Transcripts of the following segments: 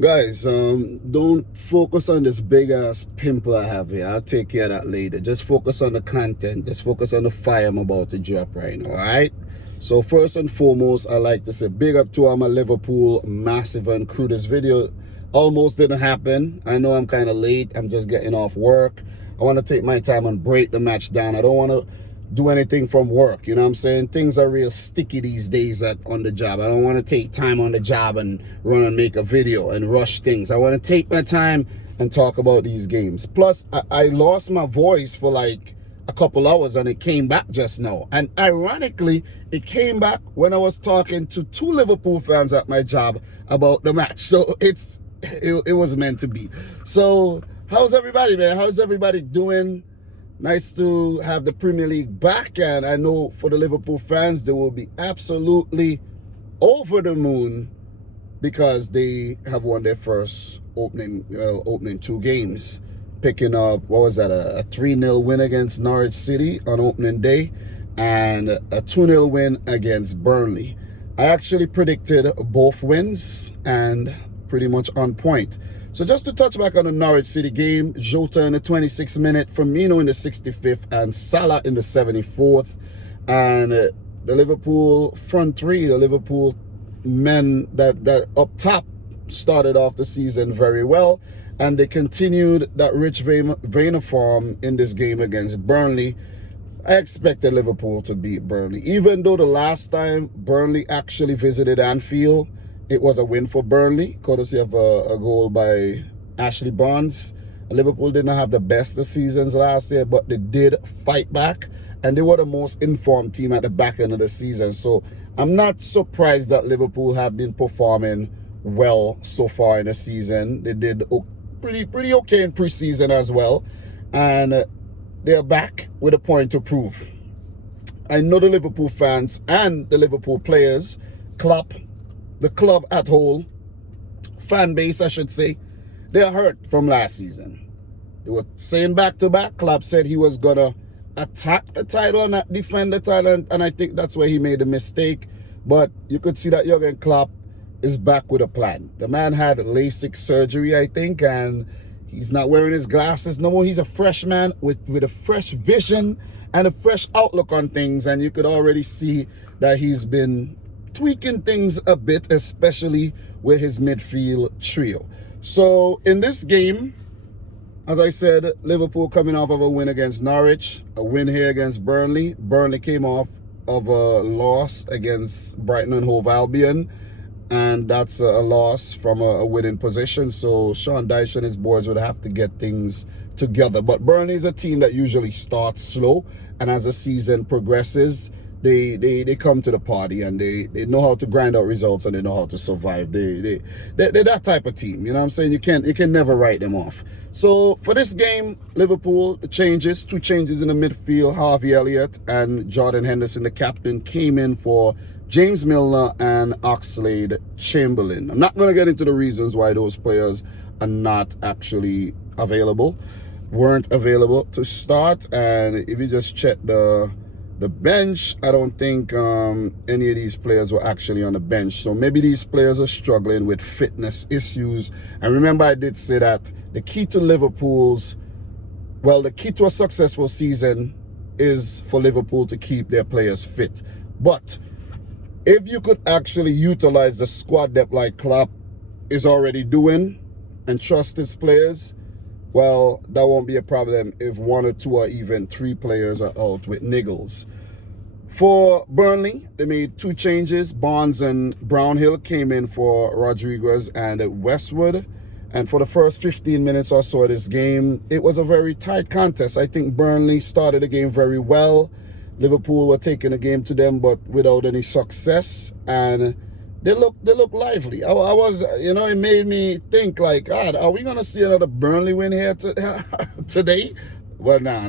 Guys, don't focus on this big ass pimple I have here. I'll take care of that later. Just focus on the content. Just focus on the fire I'm about to drop right now, alright? So first and foremost, I like to say big up to all my Liverpool massive and crew. This video almost didn't happen. I know I'm kind of late. I'm just getting off work. I want to take my time and break the match down. I don't want to do anything from work, you know what I'm saying? Things are real sticky these days on the job. I don't want to take time on the job and run and make a video and rush things. I want to take my time and talk about these games. Plus, I lost my voice for like a couple hours and it came back just now. And ironically, it came back when I was talking to two Liverpool fans at my job about the match. So it was meant to be. So how's everybody, man? How's everybody doing? Nice to have the Premier League back, and I know for the Liverpool fans, they will be absolutely over the moon because they have won their first opening two games, picking up, what was that, a 3-0 win against Norwich City on opening day and a 2-0 win against Burnley. I actually predicted both wins and pretty much on point. So just to touch back on the Norwich City game, Jota in the 26th minute, Firmino in the 65th, and Salah in the 74th. And the Liverpool front three, the Liverpool men that up top started off the season very well. And they continued that rich vein of form in this game against Burnley. I expected Liverpool to beat Burnley. Even though the last time Burnley actually visited Anfield, it was a win for Burnley, courtesy of a goal by Ashley Barnes. Liverpool didn't have the best of seasons last year, but they did fight back, and they were the most informed team at the back end of the season. So I'm not surprised that Liverpool have been performing well so far in the season. They did pretty okay in preseason as well, and they're back with a point to prove. I know the Liverpool fans and the Liverpool players, Klopp, the club at whole, fan base I should say, they are hurt from last season. They were saying back-to-back, Klopp said he was going to attack the title and not defend the title, and I think that's where he made a mistake. But you could see that Jurgen Klopp is back with a plan. The man had LASIK surgery, I think, and he's not wearing his glasses no more. He's a fresh man with a fresh vision and a fresh outlook on things, and you could already see that he's been tweaking things a bit, especially with his midfield trio. So in this game, as I said, Liverpool coming off of a win against Norwich, a win here against Burnley. Burnley came off of a loss against Brighton and Hove Albion, and that's a loss from a winning position. So Sean Dyche and his boys would have to get things together. But Burnley is a team that usually starts slow, and as the season progresses, they come to the party, and they know how to grind out results, and they know how to survive. They're that type of team, you know what I'm saying? You can never write them off. So for this game, Liverpool, two changes in the midfield. Harvey Elliott and Jordan Henderson, the captain, came in for James Milner and Oxlade-Chamberlain. I'm not going to get into the reasons why those players are not actually weren't available to start. And if you just check the bench, I don't think any of these players were actually on the bench. So maybe these players are struggling with fitness issues. And remember, I did say that the key to the key to a successful season is for Liverpool to keep their players fit. But if you could actually utilize the squad depth like Klopp is already doing and trust his players, well, that won't be a problem if one or two or even three players are out with niggles. For Burnley, they made two changes. Barnes and Brownhill came in for Rodriguez and Westwood. And for the first 15 minutes or so of this game, it was a very tight contest. I think Burnley started the game very well. Liverpool were taking the game to them, but without any success. And they look lively. I was, it made me think like, God, are we going to see another Burnley win here today? Well, nah.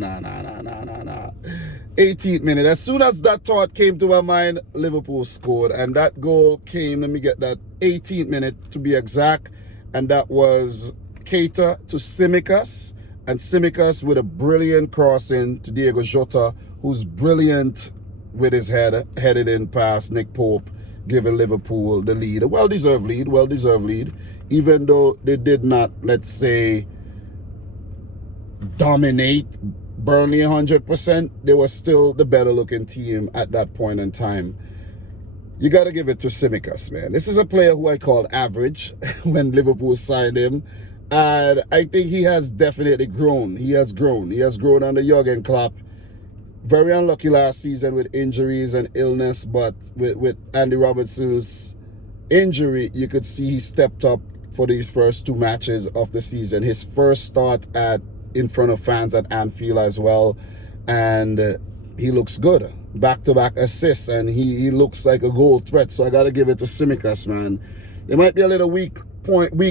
18th minute. As soon as that thought came to my mind, Liverpool scored. And that goal came, let me get that, 18th minute to be exact. And that was Keita to Tsimikas. And Tsimikas with a brilliant crossing to Diego Jota, who's brilliant with his head, headed in past Nick Pope giving Liverpool the lead. A well-deserved lead, even though they did not, let's say, dominate Burnley 100%, they were still the better looking team at that point in time. You got to give it to Tsimikas, man. This is a player who I called average when Liverpool signed him. And I think he has definitely grown. He has grown under Jurgen Klopp. Very unlucky last season with injuries and illness, but with Andy Robertson's injury, you could see he stepped up for these first 2 matches of the season. His first start in front of fans at Anfield as well, and he looks good. Back-to-back assists, and he looks like a goal threat. So I got to give it to Tsimikas, man. There might be a little weak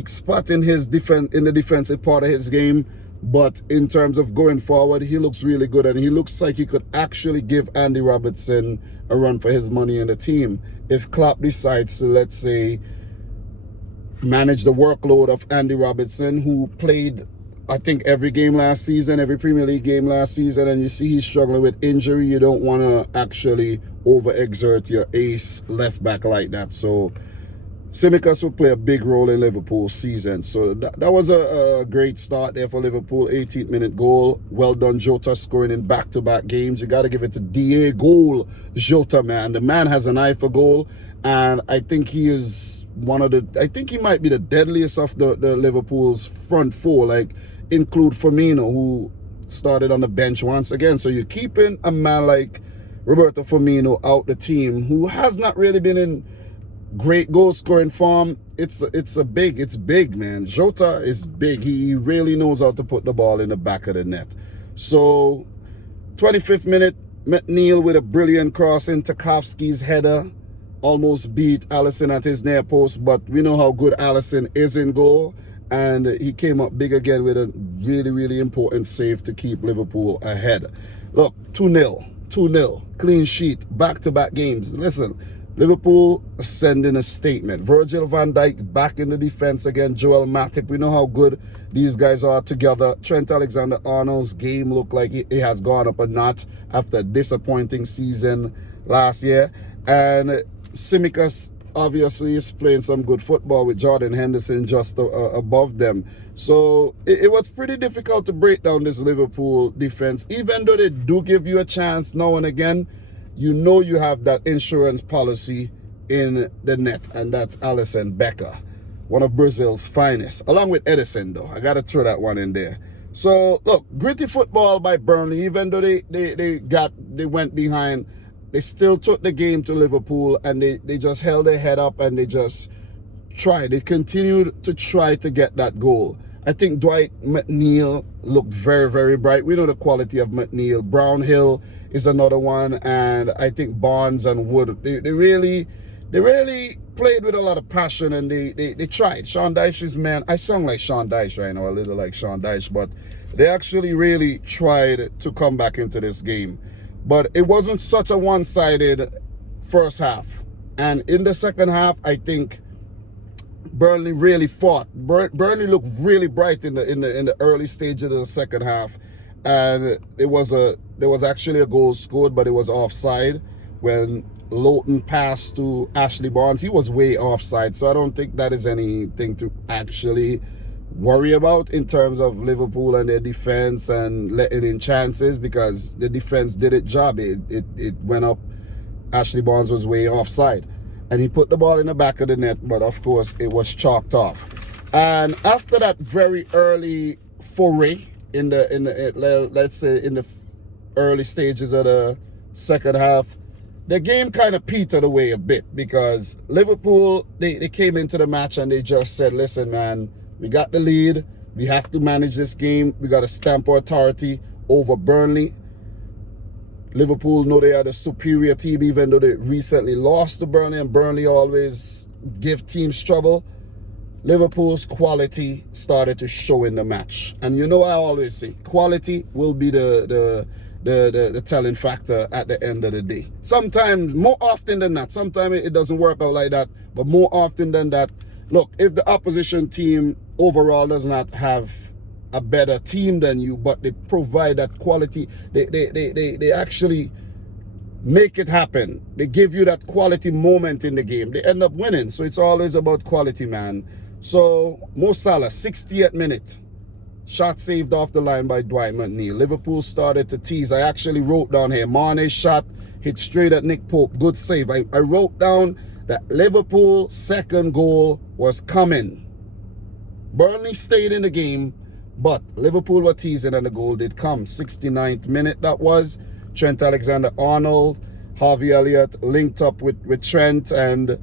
spot in his in the defensive part of his game, but in terms of going forward, he looks really good, and he looks like he could actually give Andy Robertson a run for his money in the team if Klopp decides to, let's say, manage the workload of Andy Robertson, who played, I think, every game last season, every Premier League game last season, and you see he's struggling with injury. You don't want to actually overexert your ace left back like that. So Tsimikas will play a big role in Liverpool's season. So that was a great start there for Liverpool. 18th minute goal. Well done, Jota, scoring in back-to-back games. You got to give it to Diego Jota, man. The man has an eye for goal, and I think he is I think he might be the deadliest of the Liverpool's front four. Like, include Firmino, who started on the bench once again. So you're keeping a man like Roberto Firmino out the team, who has not really been in great goal scoring form. It's big, man. Jota is big. He really knows how to put the ball in the back of the net. So 25th minute, McNeil with a brilliant cross into Tarkowski's header. Almost beat Alisson at his near post, but we know how good Alisson is in goal, and he came up big again with a really, really important save to keep Liverpool ahead. Look, 2-0, clean sheet, back-to-back games. Listen, Liverpool sending a statement. Virgil van Dijk back in the defense again. Joel Matip, we know how good these guys are together. Trent Alexander-Arnold's game looked like it has gone up a notch after a disappointing season last year. And Tsimikas obviously is playing some good football with Jordan Henderson just above them. So it was pretty difficult to break down this Liverpool defense. Even though they do give you a chance now and again, you know you have that insurance policy in the net, and that's Alisson Becker, one of Brazil's finest, along with Edison, though. I got to throw that one in there. So, look, gritty football by Burnley. Even though they went behind, they still took the game to Liverpool, and they just held their head up, and they just tried. They continued to try to get that goal. I think Dwight McNeil looked very, very bright. We know the quality of McNeil. Brownhill is another one, and I think Barnes and Wood, they really played with a lot of passion, and they tried. Sean Dyche's man, I sound like Sean Dyche right now, a little like Sean Dyche, but they actually really tried to come back into this game. But it wasn't such a one-sided first half. And in the second half, I think Burnley really fought. Burnley looked really bright in the early stages of the second half, and there was actually a goal scored, but it was offside when Lowton passed to Ashley Barnes. He was way offside, so I don't think that is anything to actually worry about in terms of Liverpool and their defense and letting in chances, because the defense did its job. It went up. Ashley Barnes was way offside, and he put the ball in the back of the net, but of course it was chalked off. And after that very early foray in the let's say in the early stages of the second half, the game kind of petered away a bit, because Liverpool, they came into the match and they just said, listen, man, we got the lead, we have to manage this game, we got to stamp our authority over Burnley. Liverpool know they are the superior team, even though they recently lost to Burnley, and Burnley always give teams trouble. Liverpool's quality started to show in the match. And you know I always say, quality will be the telling factor at the end of the day. Sometimes, more often than not, sometimes it doesn't work out like that, but more often than that, look, if the opposition team overall does not have a better team than you, but they provide that quality, they actually make it happen. They give you that quality moment in the game. They end up winning. So it's always about quality, man. So Mo Salah, 60th minute. Shot saved off the line by Dwight McNeil. Liverpool started to tease. I actually wrote down here, Mane's shot hit straight at Nick Pope. Good save. I wrote down that Liverpool's second goal was coming. Burnley stayed in the game, but Liverpool were teasing and the goal did come. 69th minute that was. Trent Alexander-Arnold, Harvey Elliott linked up with Trent, and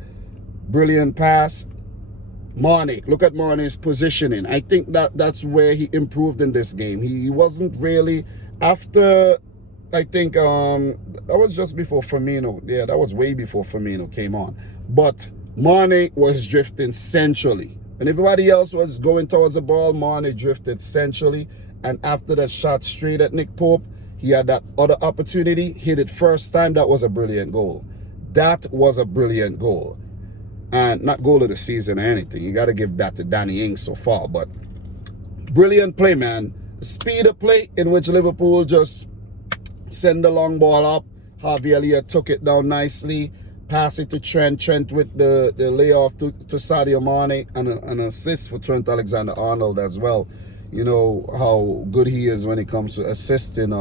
brilliant pass. Mane, look at Mane's positioning. I think that's where he improved in this game. He wasn't really, after, I think, that was just before Firmino. Yeah, that was way before Firmino came on. But Mane was drifting centrally. And everybody else was going towards the ball, Mane drifted centrally. And after that shot straight at Nick Pope, he had that other opportunity, hit it first time. That was a brilliant goal. That was a brilliant goal. And not goal of the season or anything. You got to give that to Danny Ings so far. But brilliant play, man. The speed of play in which Liverpool just send the long ball up. Harvey Elliott took it down nicely. Pass it to Trent. Trent with the layoff to Sadio Mane. And an assist for Trent Alexander-Arnold as well. You know how good he is when it comes to assisting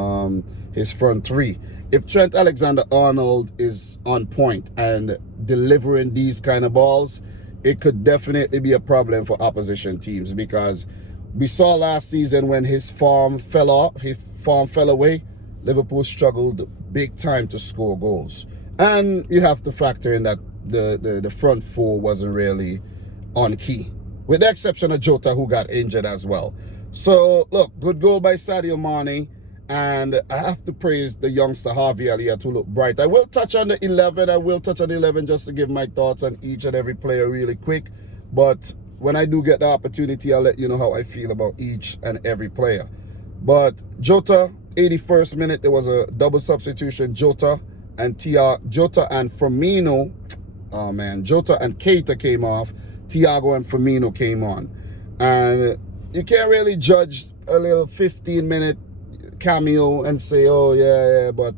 his front three. If Trent Alexander-Arnold is on point and delivering these kind of balls, it could definitely be a problem for opposition teams, because we saw last season when his form fell away, Liverpool struggled big time to score goals. And you have to factor in that the front four wasn't really on key, with the exception of Jota, who got injured as well. So, look, good goal by Sadio Mane. And I have to praise the youngster Harvey Elliott, who looked bright. I will touch on the 11. I will touch on the 11 just to give my thoughts on each and every player really quick. But when I do get the opportunity, I'll let you know how I feel about each and every player. But Jota, 81st minute, there was a double substitution. Jota and Firmino. Oh, man. Jota and Keita came off. Thiago and Firmino came on. And you can't really judge a little 15-minute cameo and say, oh yeah, but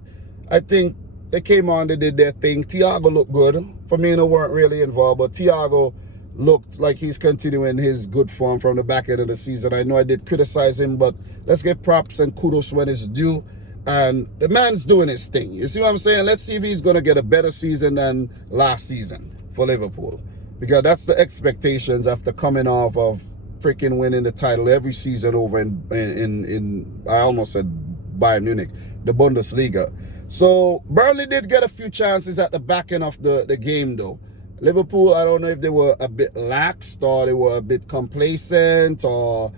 I think they came on, they did their thing. Thiago looked good. Firmino weren't really involved, but Thiago looked like he's continuing his good form from the back end of the season. I know I did criticize him, but let's give props and kudos when it's due. And the man's doing his thing. You see what I'm saying? Let's see if he's going to get a better season than last season for Liverpool, because that's the expectations after coming off of freaking winning the title every season over in I almost said Bayern Munich, the Bundesliga. So Burnley did get a few chances at the back end of the game though. Liverpool, I don't know if they were a bit lax or they were a bit complacent, or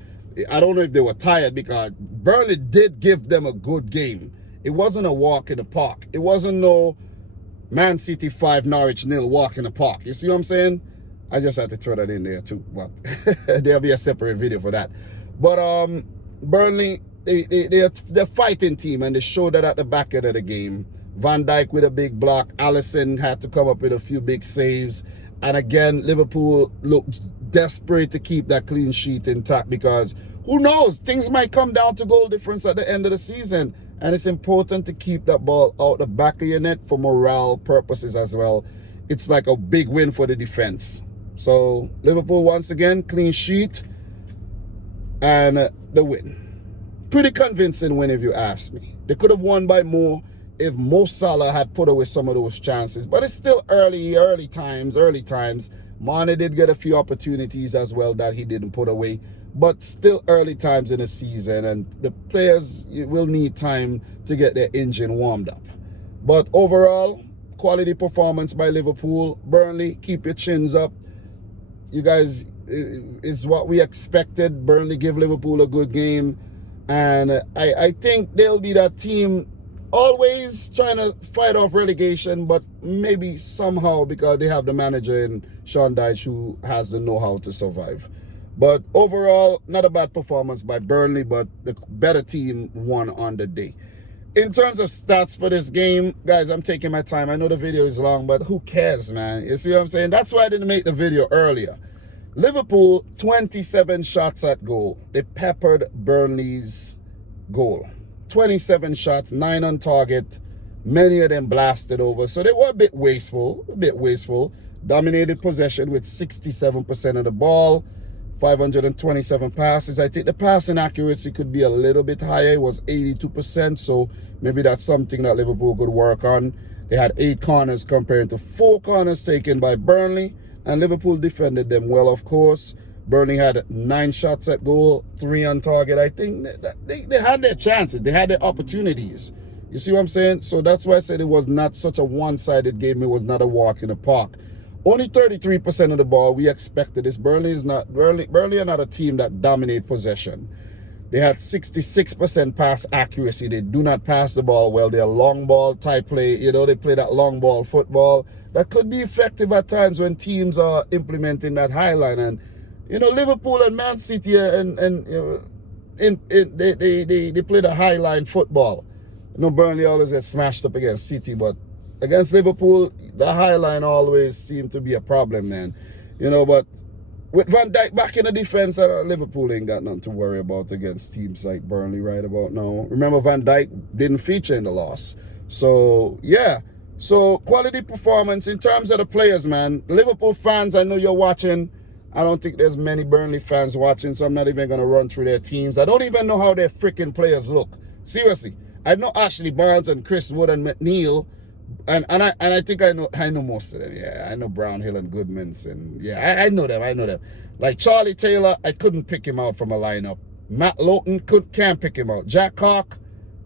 I don't know if they were tired, because Burnley did give them a good game. It wasn't a walk in the park. It wasn't no Man City 5, Norwich 0 walk in the park. You see what I'm saying? I just had to throw that in there too, but there'll be a separate video for that. But Burnley, they're a fighting team, and they showed that at the back end of the game. Van Dijk with a big block. Alisson had to come up with a few big saves. And again, Liverpool looked desperate to keep that clean sheet intact, because who knows, things might come down to goal difference at the end of the season. And it's important to keep that ball out the back of your net for morale purposes as well. It's like a big win for the defense. So Liverpool once again, clean sheet and the win. Pretty convincing win if you ask me. They could have won by more if Mo Salah had put away some of those chances. But it's still early times. Mane did get a few opportunities as well that he didn't put away. But still early times in the season, and the players will need time to get their engine warmed up. But overall, quality performance by Liverpool. Burnley, keep your chins up. You guys, is what we expected. Burnley give Liverpool a good game. And I think they'll be that team always trying to fight off relegation, but maybe somehow, because they have the manager in Sean Dyche who has the know-how to survive. But overall, not a bad performance by Burnley, but the better team won on the day. In terms of stats for this game, guys, I'm taking my time. I know the video is long, but who cares, man? You see what I'm saying? That's why I didn't make the video earlier. Liverpool, 27 shots at goal. They peppered Burnley's goal. 27 shots, 9 on target, Many of them blasted over. So they were a bit wasteful, Dominated possession with 67% of the ball, 527 passes. I think the passing accuracy could be a little bit higher. It was 82%, so maybe that's something that Liverpool could work on. They had 8 corners compared to 4 corners taken by Burnley, and Liverpool defended them well, of course. Burnley had 9 shots at goal, 3 on target. I think they had their chances. They had their opportunities. You see what I'm saying? So that's why I said it was not such a one-sided game. It was not a walk in the park. Only 33% of the ball. We expected this. Burnley are not a team that dominate possession. They had 66% pass accuracy. They do not pass the ball well. They're long ball type play. You know, they play that long ball football. That could be effective at times when teams are implementing that high line. And, you know, Liverpool and Man City they play the high line football. You know, Burnley always get smashed up against City, but against Liverpool, the high line always seemed to be a problem, man. You know, but with Van Dijk back in the defense, Liverpool ain't got nothing to worry about against teams like Burnley right about now. Remember, Van Dijk didn't feature in the loss. So, yeah. So, quality performance in terms of the players, man. Liverpool fans, I know you're watching. I don't think there's many Burnley fans watching, so I'm not even going to run through their teams. I don't even know how their freaking players look. Seriously. I know Ashley Barnes and Chris Wood and McNeil. And I think I know most of them. Yeah, I know Brownhill and Goodmans, and yeah, I know them. Like Charlie Taylor, I couldn't pick him out from a lineup. Matt Lowton can't pick him out. Jack Clark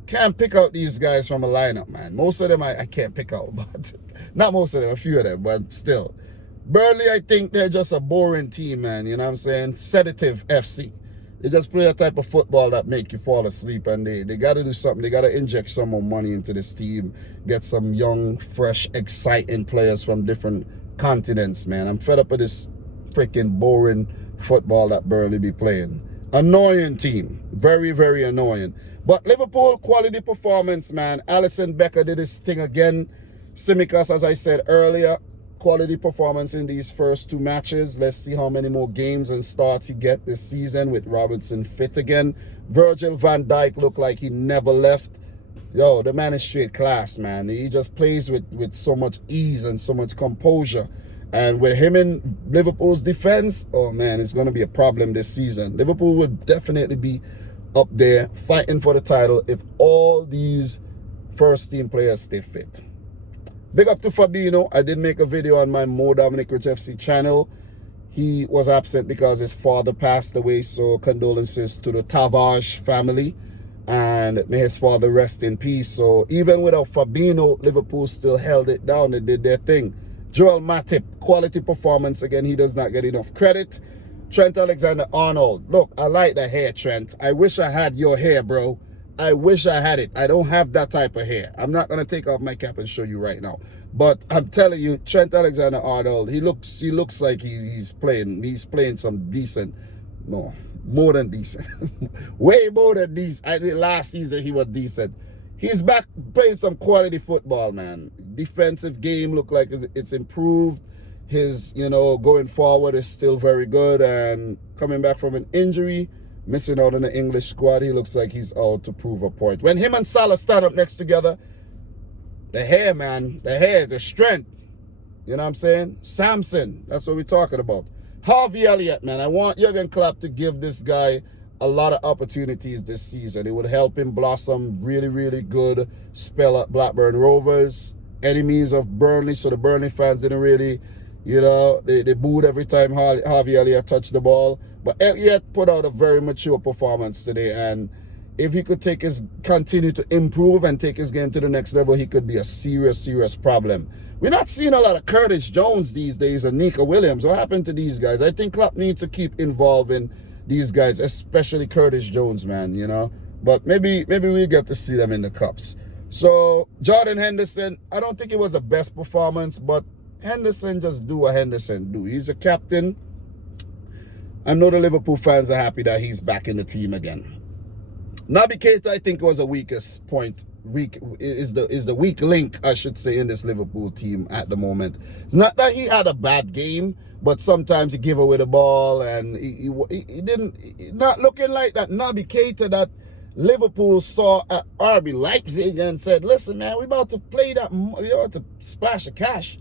can't pick out these guys from a lineup, man. Most of them I can't pick out, but not most of them, a few of them, but still. Burnley, I think they're just a boring team, man. You know what I'm saying? Sedative FC. They just play that type of football that make you fall asleep, and they got to do something. They got to inject some more money into this team, get some young, fresh, exciting players from different continents, man. I'm fed up with this freaking boring football that Burnley be playing. Annoying team. Very, very annoying. But Liverpool, quality performance, man. Alisson Becker did his thing again. Tsimikas, as I said earlier, quality performance in these first 2 matches. Let's see how many more games and starts he get this season with Robertson fit again. Virgil van Dijk looked like he never left. Yo, the man is straight class, man. He just plays with so much ease and so much composure. And with him in Liverpool's defense, oh man, it's going to be a problem this season. Liverpool would definitely be up there fighting for the title if all these first team players stay fit. Big up to Fabinho. I did make a video on my Dominic Rich FC channel. He was absent because his father passed away, so condolences to the Tavares family, and may his father rest in peace. So even without Fabinho, Liverpool still held it down. They did their thing. Joel Matip, quality performance again. He does not get enough credit. Trent Alexander-Arnold. Look, I like the hair, Trent. I wish I had your hair, bro. I wish I had it. I don't have that type of hair. I'm not going to take off my cap and show you right now. But I'm telling you, Trent Alexander-Arnold, he looks like he's playing some decent, no, more than decent. Way more than decent. I think last season he was decent. He's back playing some quality football, man. Defensive game look like it's improved. His, going forward is still very good, and coming back from an injury, missing out on the English squad, he looks like he's out to prove a point. When him and Salah stand up next together, the hair, man, the strength, you know what I'm saying? Samson, that's what we're talking about. Harvey Elliott, man, I want Jurgen Klopp to give this guy a lot of opportunities this season. It would help him blossom. Really, really good spell at Blackburn Rovers, enemies of Burnley, so the Burnley fans didn't really, they booed every time Harvey Elliott touched the ball. But Elliott put out a very mature performance today, and if he could continue to improve and take his game to the next level, he could be a serious, serious problem. We're not seeing a lot of Curtis Jones these days and Nico Williams. What happened to these guys? I think Klopp needs to keep involving these guys, especially Curtis Jones, man, But maybe we get to see them in the cups. So Jordan Henderson, I don't think it was the best performance, but Henderson just do what Henderson do. He's a captain. I know the Liverpool fans are happy that he's back in the team again. Naby Keita, I think, was the weakest point. Is the weak link, I should say, in this Liverpool team at the moment. It's not that he had a bad game, but sometimes he gave away the ball, and he didn't, not looking like that Naby Keita that Liverpool saw at RB Leipzig and said, listen, man, we about to play that, we about to splash the cash.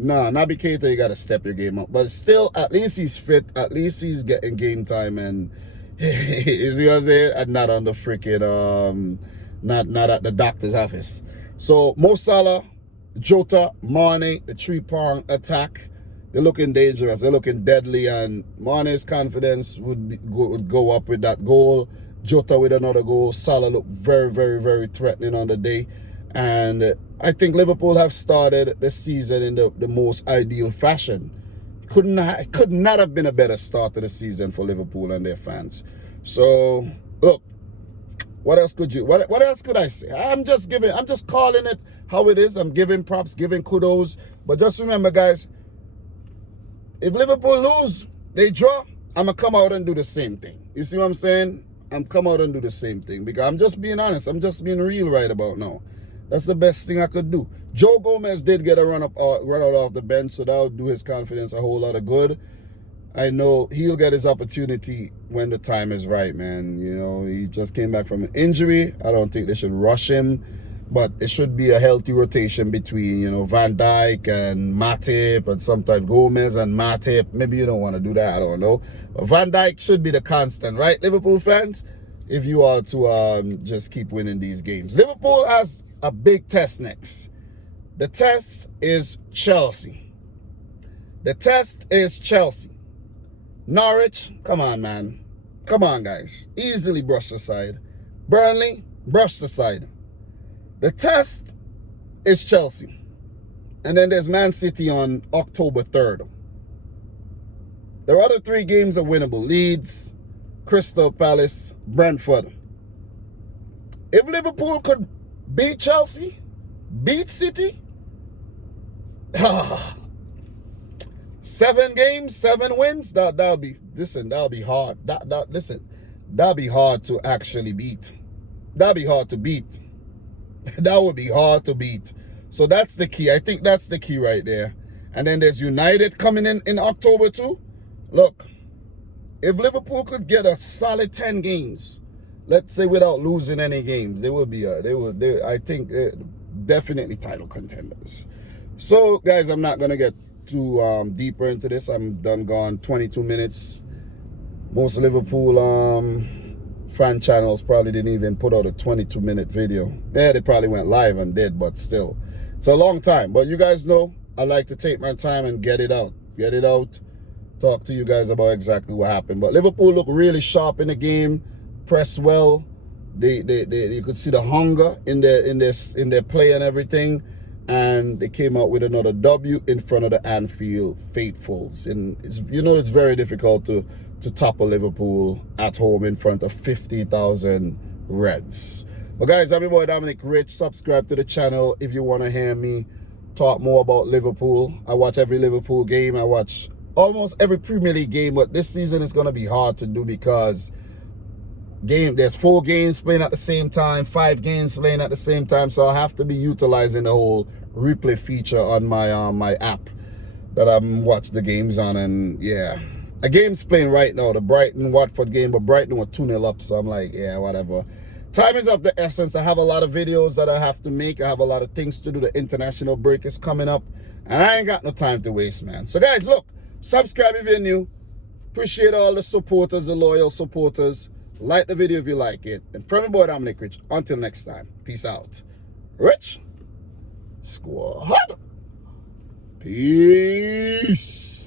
No, Naby Keita, you got to step your game up. But still, at least he's fit. At least he's getting game time. And you see what I'm saying? And not on the freaking, not at the doctor's office. So, Mo Salah, Jota, Mane, the three-prong attack, they're looking dangerous. They're looking deadly. And Mane's confidence would go up with that goal. Jota with another goal. Salah looked very, very, very threatening on the day. And I think Liverpool have started the season in the most ideal fashion. Could not have been a better start to the season for Liverpool and their fans. So, look, what else could I say? I'm just calling it how it is. I'm giving props, giving kudos. But just remember, guys, if Liverpool lose, they draw, I'm going to come out and do the same thing. You see what I'm saying? I'm come out and do the same thing because I'm just being honest. I'm just being real right about now. That's the best thing I could do. Joe Gomez did get a run out off the bench, so that would do his confidence a whole lot of good. I know he'll get his opportunity when the time is right, man. You know, he just came back from an injury. I don't think they should rush him, but it should be a healthy rotation between, you know, Van Dijk and Matip, and sometimes Gomez and Matip. Maybe you don't want to do that, I don't know. But Van Dijk should be the constant, right, Liverpool fans? If you are to just keep winning these games. Liverpool has a big test next. The test is Chelsea. The test is Chelsea. Norwich, come on, man. Come on, guys. Easily brushed aside. Burnley, brushed aside. The test is Chelsea. And then there's Man City on October 3rd. Their other 3 games are winnable. Leeds, Crystal Palace, Brentford. If Liverpool could beat Chelsea, beat City, 7 games, 7 wins, that'll be hard. That'll be hard to actually beat. That'll be hard to beat. That would be hard to beat. So that's the key. I think that's the key right there. And then there's United coming in October too. Look, if Liverpool could get a solid 10 games, let's say without losing any games, I think definitely title contenders. So guys, I'm not gonna get too deeper into this. I'm gone 22 minutes. Most Liverpool fan channels probably didn't even put out a 22-minute video. Yeah, they probably went live and did, but still, it's a long time. But you guys know I like to take my time and get it out. Talk to you guys about exactly what happened. But Liverpool look really sharp in the game, press well. You could see the hunger in their play and everything, and they came out with another W in front of the Anfield faithfuls. And it's very difficult to topple Liverpool at home in front of 50,000 Reds. But guys, I'm your boy Dominic Rich. Subscribe to the channel if you want to hear me talk more about Liverpool. I watch every Liverpool game. I watch almost every Premier League game, but this season is going to be hard to do because there's 4 games playing at the same time, 5 games playing at the same time, so I have to be utilizing the whole replay feature on my my app that I'm watching the games on. And yeah, a game's playing right now, the Brighton-Watford game, but Brighton were 2-0 up, so I'm like, yeah, whatever. Time is of the essence. I have a lot of videos that I have to make. I have a lot of things to do. The international break is coming up, and I ain't got no time to waste, man. So guys, look, subscribe if you're new. Appreciate all the supporters, the loyal supporters. Like the video if you like it. And from your boy Dominic Rich, until next time, peace out. Rich Squad. Peace.